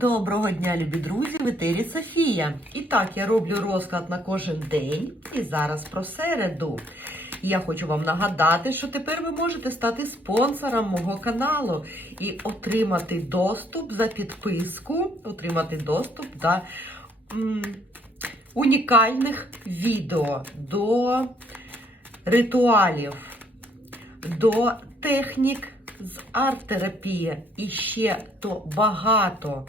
Доброго дня, любі друзі! В етері Софія. І так, я роблю розклад на кожен день. І зараз про середу. Я хочу вам нагадати, що тепер ви можете стати спонсором мого каналу і отримати доступ за підписку, отримати доступ до м, унікальних відео, до ритуалів, до технік з арт-терапії і ще то багато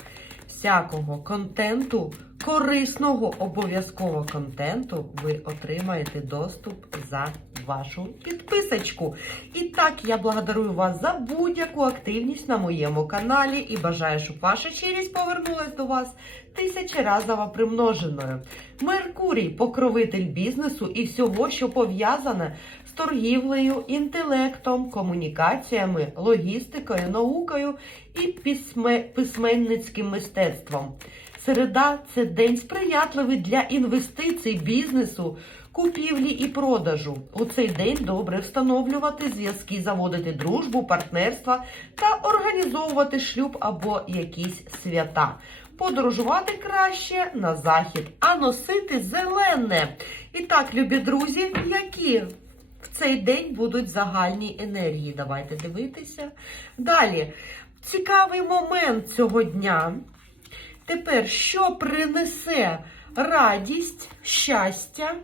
всякого контенту, корисного обов'язкового контенту, ви отримаєте доступ за вашу підписочку. І так, я благодарую вас за будь-яку активність на моєму каналі і бажаю, щоб ваша щирість повернулась до вас тисячеразово примноженою. Меркурій, покровитель бізнесу і всього, що пов'язане з торгівлею, інтелектом, комунікаціями, логістикою, наукою і письме- письменницьким мистецтвом. Середа це день сприятливий для інвестицій, бізнесу, купівлі і продажу. У цей день добре встановлювати зв'язки, заводити дружбу, партнерства та організовувати шлюб або якісь свята. Подорожувати краще на захід, а носити зелене. І так, любі друзі, які в цей день будуть загальні енергії. Давайте дивитися. Далі, цікавий момент цього дня. Тепер, що принесе радість, щастя?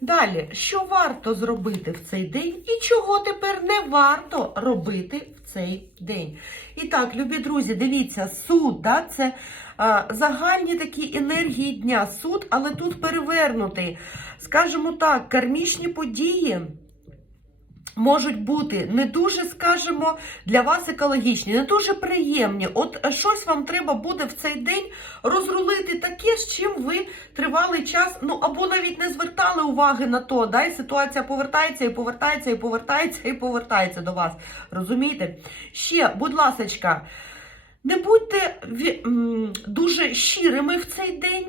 Далі, що варто зробити в цей день і чого тепер не варто робити в цей день? І так, любі друзі, дивіться, суд, да, це а, загальні такі енергії дня. Суд, але тут перевернутий. Скажімо так, кармічні події можуть бути не дуже, скажімо, для вас екологічні, не дуже приємні. От е, щось вам треба буде в цей день розрулити таке, з чим ви тривалий час, ну або навіть не звертали уваги на то, да, і ситуація повертається і повертається, і повертається, і повертається до вас. Розумієте? Ще, будь ласочка, не будьте дуже щирими в цей день.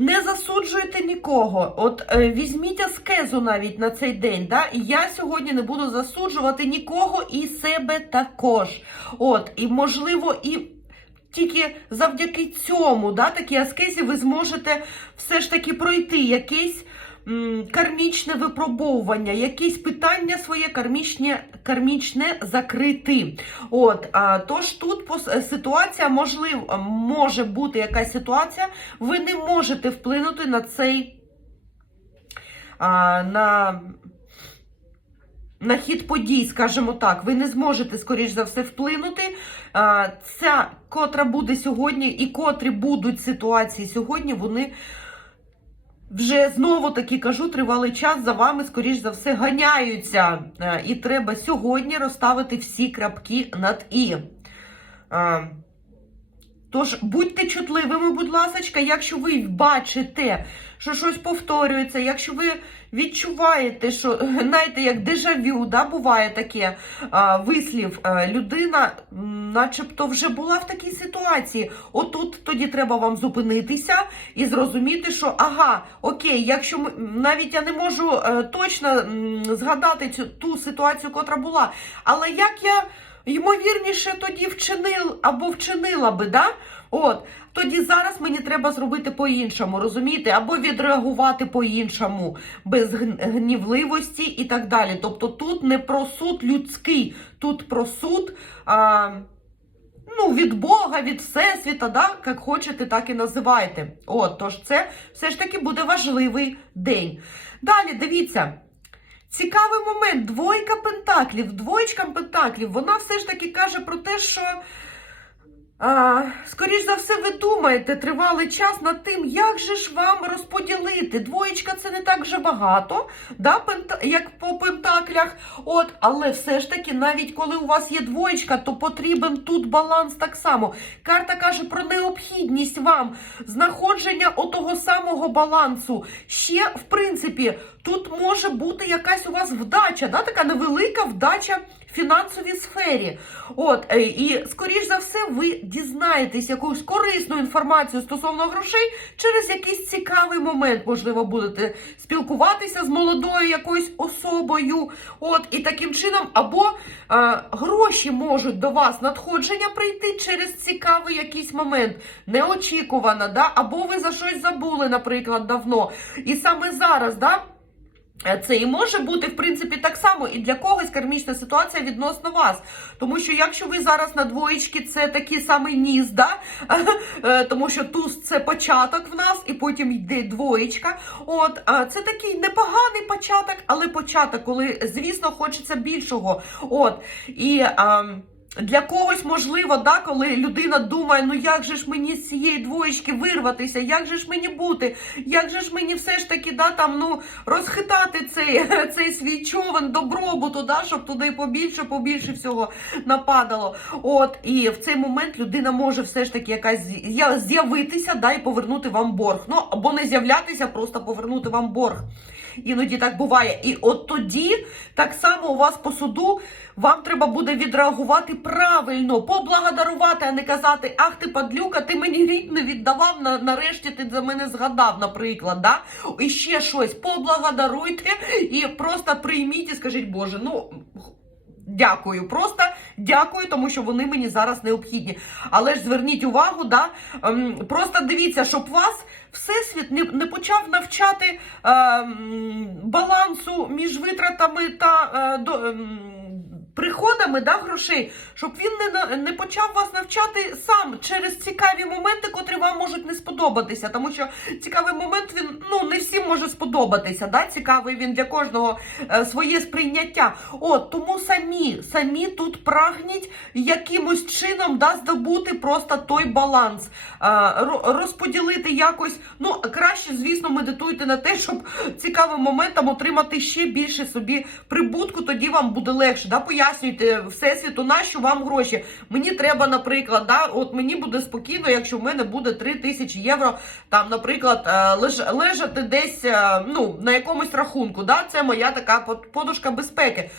Не засуджуйте нікого. От е, візьміть аскезу навіть на цей день. Да? Я сьогодні не буду засуджувати нікого і себе також. От, і можливо, і тільки завдяки цьому, да, такій аскезі, ви зможете все ж таки пройти якесь м, кармічне випробовування, якесь питання своє кармічне, кармічне закрити. От, а, тож тут е, ситуація, можливо, може бути якась ситуація, ви не можете вплинути на цей а, на, на хід подій, скажімо так. Ви не зможете, скоріш за все, вплинути. Ця, котра буде сьогодні, і котрі будуть ситуації сьогодні, вони вже знову таки кажу, тривалий час за вами, скоріш за все, ганяються. Е, І треба сьогодні розставити всі крапки над І. Е, Тож будьте чутливими, будь ласка, якщо ви бачите, що щось повторюється, якщо ви відчуваєте, що знаєте, як дежавю, да, буває таке а, вислів, людина начебто вже була в такій ситуації. Отут тоді треба вам зупинитися і зрозуміти, що ага, окей, якщо ми навіть я не можу е, точно м, згадати цю ту ситуацію, котра була, але як я ймовірніше тоді вчинив або вчинила би, да? От, тоді зараз мені треба зробити по-іншому, розумієте? Або відреагувати по-іншому, без гнівливості і так далі. Тобто тут не про суд людський, тут про суд. А, Ну, від Бога, від Всесвіта, да? як хочете, так і називайте. От, тож це все ж таки буде важливий день. Далі, дивіться. Цікавий момент. Двойка пентаклів. Двоєчка пентаклів. Вона все ж таки каже про те, що. А, скоріш за все, ви думаєте тривалий час над тим, як же ж вам розподілити. Двоєчка це не так вже багато, да, як по пентаклях. От, але все ж таки, навіть коли у вас є двоєчка, то потрібен тут баланс так само. Карта каже про необхідність вам знаходження отого самого балансу. Ще, в принципі, тут може бути якась у вас вдача, да, така невелика вдача фінансовій сфері. От, е, і скоріш за все, ви дізнаєтесь якусь корисну інформацію стосовно грошей через якийсь цікавий момент. Можливо, будете спілкуватися з молодою якоюсь особою. От, і таким чином, або е, гроші можуть до вас надходження прийти через цікавий якийсь момент, неочікувано, да? або ви за щось забули, наприклад, давно. І саме зараз, да? Е, Це і може бути, в принципі, так само і для когось кармічна ситуація відносно вас. Тому що якщо ви зараз на двоєчки, це такий самий ніс, да? Е, тому що туз це початок в нас, і потім йде двоєчка. От, е, це такий непоганий початок, але початок, коли, звісно, хочеться більшого. От, і... ем, для когось можливо, да, коли людина думає, ну як же ж мені з цієї двоєчки вирватися, як же ж мені бути, як же ж мені все ж таки да, там, ну, розхитати цей, цей свій човен добробуту, да, щоб туди побільше, побільше всього нападало. От, і в цей момент людина може все ж таки якась з'явитися да, і повернути вам борг. Ну, або не з'являтися, просто повернути вам борг. Іноді так буває. І от тоді, так само у вас по суду, вам треба буде відреагувати правильно, поблагодарувати, а не казати, ах ти падлюка, ти мені рік не віддавав, на, нарешті ти за мене згадав, наприклад. Да? І ще щось, поблагодаруйте і просто прийміть і скажіть, Боже, ну. Дякую, просто дякую, тому що вони мені зараз необхідні. Але ж зверніть увагу, да, ем, просто дивіться, щоб вас всесвіт не, не почав навчати е, балансу між витратами та е, до, ем, приходами да, грошей, щоб він не, не почав вас навчати сам через цікаві моменти, котрі вам можуть не сподобатися. Тому що цікавий момент він ну не всім може сподобатися. Да? Цікавий він для кожного е, своє сприйняття. От тому самі, самі тут прагніть якимось чином да, здобути просто той баланс, е, розподілити якось. Ну краще, звісно, медитуйте на те, щоб цікавим моментом отримати ще більше собі прибутку. Тоді вам буде легше. Да? Пояснюйте всесвіту, нащо вам гроші. Мені треба, наприклад, да, от мені буде спокійно, якщо в мене буде 3 тисячі євро, там, наприклад, е, леж, лежати десь е, ну, на якомусь рахунку. Да? Це моя така под- подушка безпеки.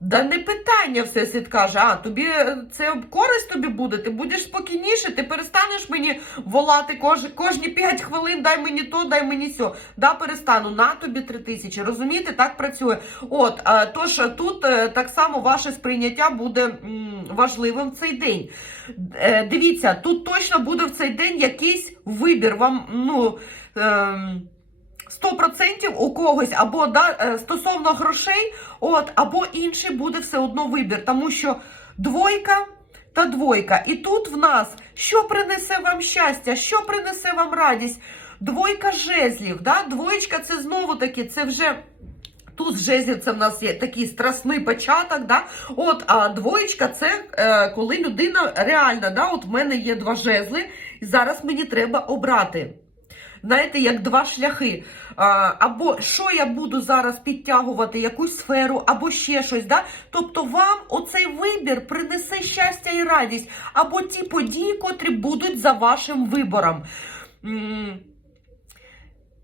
Да не питання всесвіт каже, а тобі е, це користь тобі буде, ти будеш спокійніше, ти перестанеш мені волати кож, кожні 5 хвилин, дай мені то, дай мені сьо. Да, перестану, на тобі 3 тисячі. Розумієте, так працює. От, е, тож е, тут так само ваше сприйняття буде важливим в цей день. Дивіться, тут точно буде в цей день якийсь вибір. Вам, ну. Ем, 100% у когось або да, е, стосовно грошей, от, або інший буде все одно вибір, тому що двойка та двойка. І тут в нас що принесе вам щастя, що принесе вам радість? Двойка жезлів. Да? Двоєчка це знову таки, це вже. Тут жезлів це в нас є такий страсний початок, да? От, а двоєчка це е, коли людина реальна, да? от в мене є два жезли, і зараз мені треба обрати. Знаєте, як два шляхи. Або що я буду зараз підтягувати, якусь сферу, або ще щось. Да? Тобто вам оцей вибір принесе щастя і радість, або ті події, котрі будуть за вашим вибором.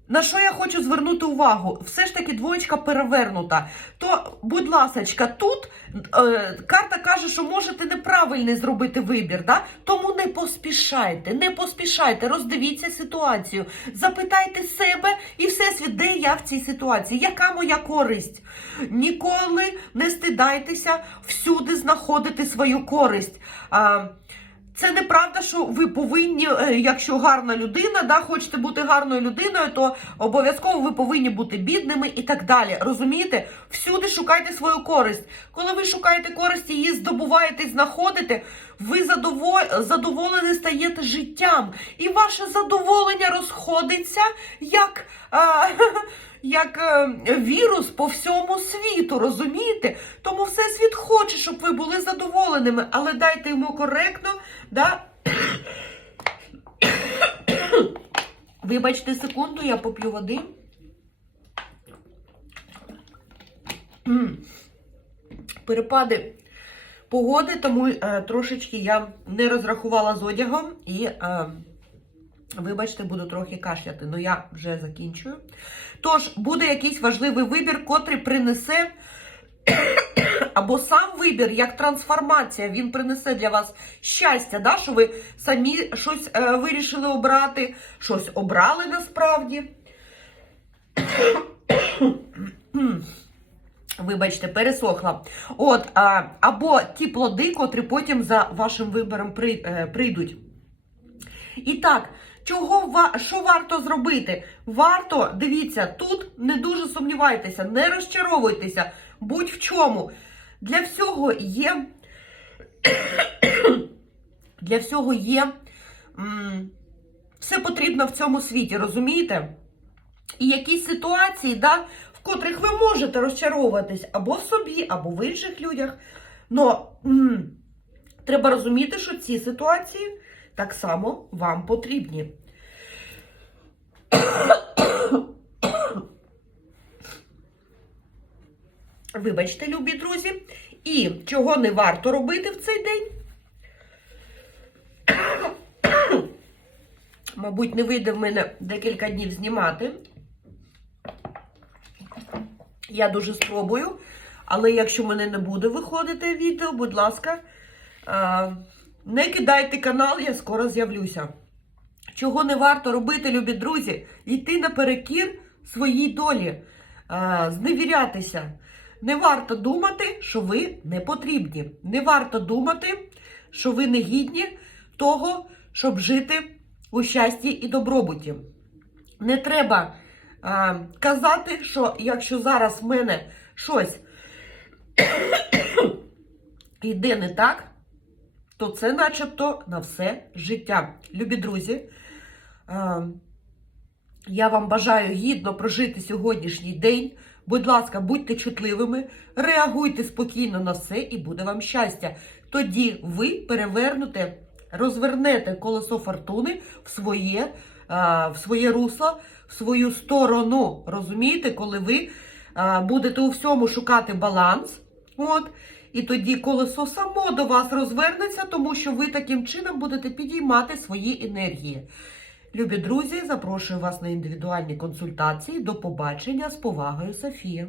На що я хочу звернути увагу? Все ж таки двоєчка перевернута. То, будь ласочка, тут е, карта каже, що можете неправильний зробити вибір. Да? Тому не поспішайте, не поспішайте, роздивіться ситуацію, запитайте себе і всесвіт, де я в цій ситуації, яка моя користь. Ніколи не стидайтеся всюди знаходити свою користь. А, це неправда, що ви повинні, е, якщо гарна людина, да, хочете бути гарною людиною, то обов'язково ви повинні бути бідними і так далі. Розумієте? Всюди шукайте свою користь. Коли ви шукаєте користь, її здобуваєте знаходите, ви задово- задоволені стаєте життям. І ваше задоволення розходиться як. А, як е, вірус по всьому світу, розумієте? Тому всесвіт хоче, щоб ви були задоволеними, але дайте йому коректно, да? Вибачте секунду, я поп'ю води. Перепади погоди, тому е, трошечки я не розрахувала з одягом і. Е, Вибачте, буду трохи кашляти, але я вже закінчую. Тож, буде якийсь важливий вибір, котрий принесе або сам вибір, як трансформація, він принесе для вас щастя, да? що ви самі щось е, вирішили обрати, щось обрали насправді. Вибачте, пересохла. От, а, або ті плоди, котрі потім за вашим вибором при, е, прийдуть. І так, чого що варто зробити? Варто, дивіться, тут не дуже сумнівайтеся, не розчаровуйтеся, будь в чому. Для всього є. Для всього є. все потрібно в цьому світі, розумієте? І якісь ситуації, да, котрих ви можете розчаровуватись або в собі, або в інших людях. Но м, треба розуміти, що ці ситуації так само вам потрібні. Вибачте, любі друзі, і чого не варто робити в цей день. Мабуть, не вийде в мене декілька днів знімати. Я дуже спробую. Але якщо в мене не буде виходити відео, будь ласка, не кидайте канал, я скоро з'явлюся. Чого не варто робити, любі друзі, йти наперекір своїй долі, зневірятися. Не варто думати, що ви не потрібні. Не варто думати, що ви не гідні того, щоб жити у щасті і добробуті. Не треба а, казати, що якщо зараз в мене щось йде не так, то це начебто на все життя. Любі друзі, а, я вам бажаю гідно прожити сьогоднішній день. Будь ласка, будьте чутливими, реагуйте спокійно на все і буде вам щастя. Тоді ви перевернете, розвернете колесо фортуни в своє, в своє русло, в свою сторону. Розумієте, коли ви будете у всьому шукати баланс. От, і тоді колесо само до вас розвернеться, тому що ви таким чином будете підіймати свої енергії. Любі друзі, запрошую вас на індивідуальні консультації. До побачення з повагою, Софія.